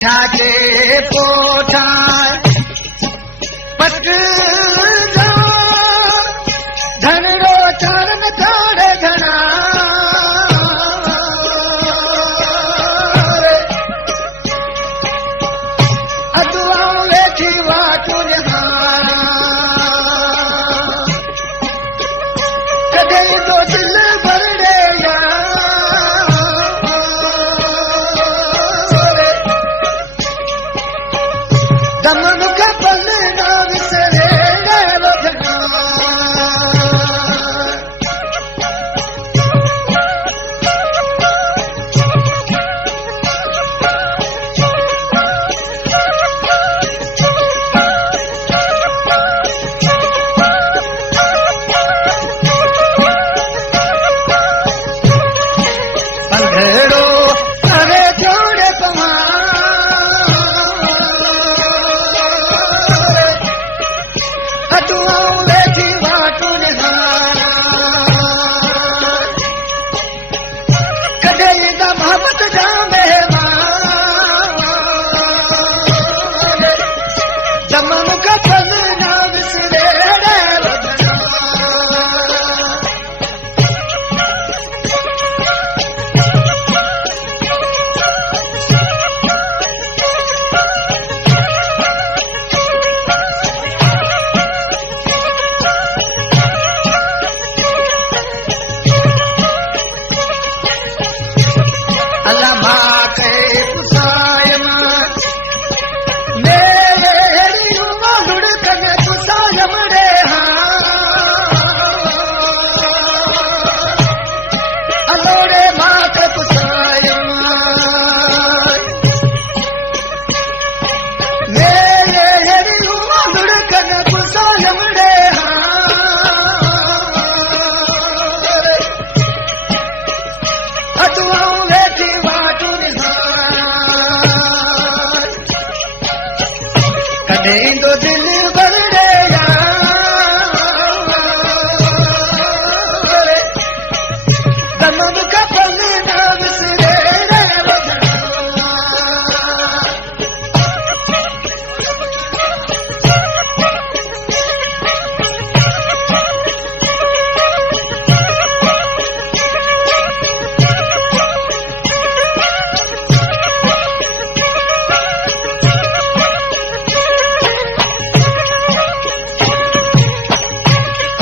छाजे पोठा पट धनरो चरण थारे घना अदुआऊं वेठी वाटू निहारा कॾहिं तो दिल भरड़े दम मुख पल न विसरे वधना पंधड़ो अरे जोड़े पवा अदुआऊं वेठी वाटू निहारा कॾहिं त मोहब्बत जा महिमान दम मुख पल न विसरे वधना अल्लाह मां के पुसाय मेरे हरियुमा लुड़कन पुसाय मरे अलोड़े मां के पुसाय मेरे हरियुमा लुड़कन पुसाय मरे अदुआऊं वेठी वाटू निहारा कॾहिं तो दिल भरड़े दम मुख पल न विसरे वधना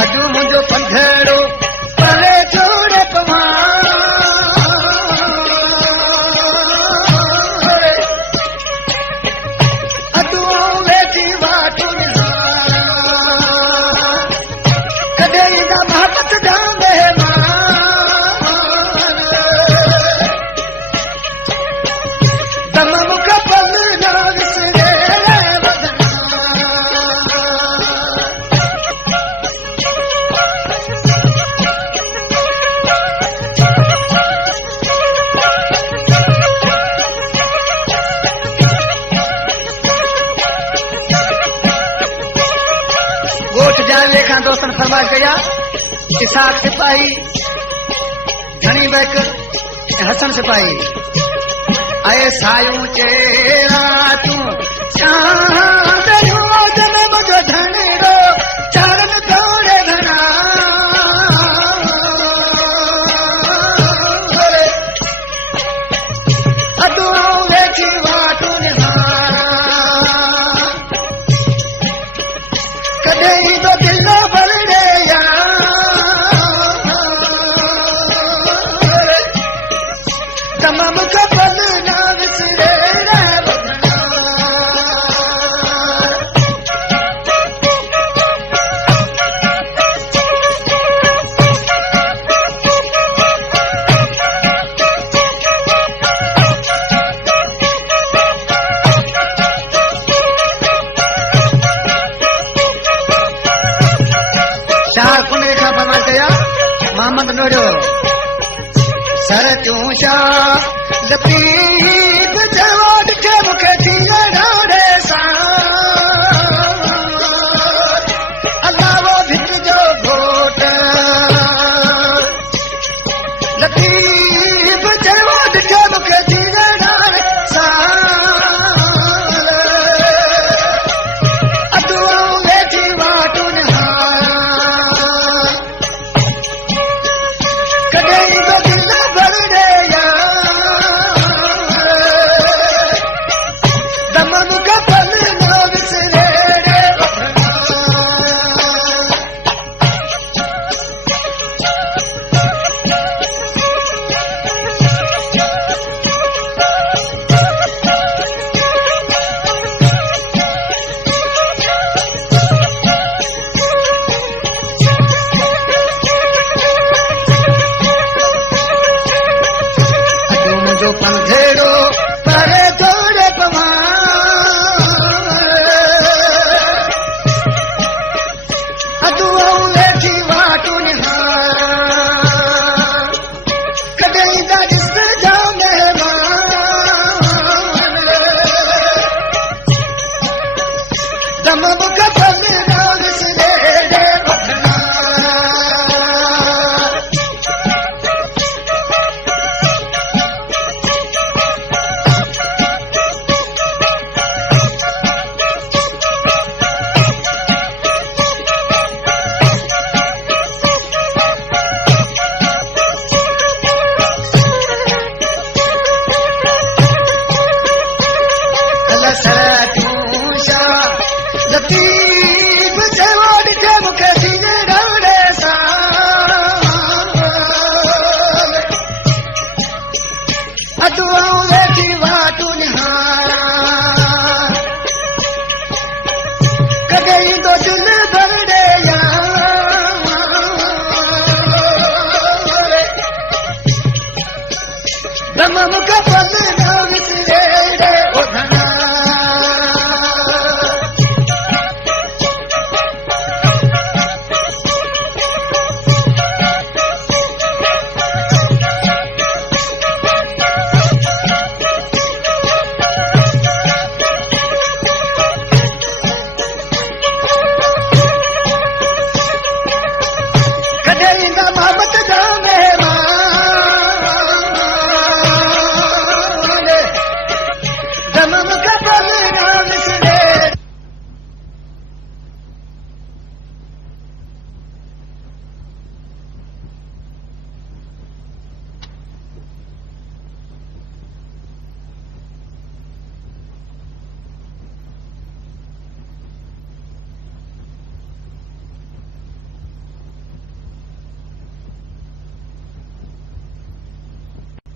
अॼु मुंहिंजो पंधड़ो परे जोड़े पवा अदुआऊं वेठी वाटू निहारा कॾहिं त मोहब्बत जा महिमान दम मुख पल न विसरे वधना गोठ जाने खां दोस्तन फरमाइश कया इसाक सिपाही घणी बैक हसन सिपाही आए सायूं चेरा तूं चांदयो जनम जो धनरो चरण तोड़े घना अदुआऊं वेठी वाटू निहारा कॾहिं तो दिल भरड़े दम मुख पल न विसरे वधना शाह कुने खां फरमाइश कया मोहम्मद नूरो सर चूं शाह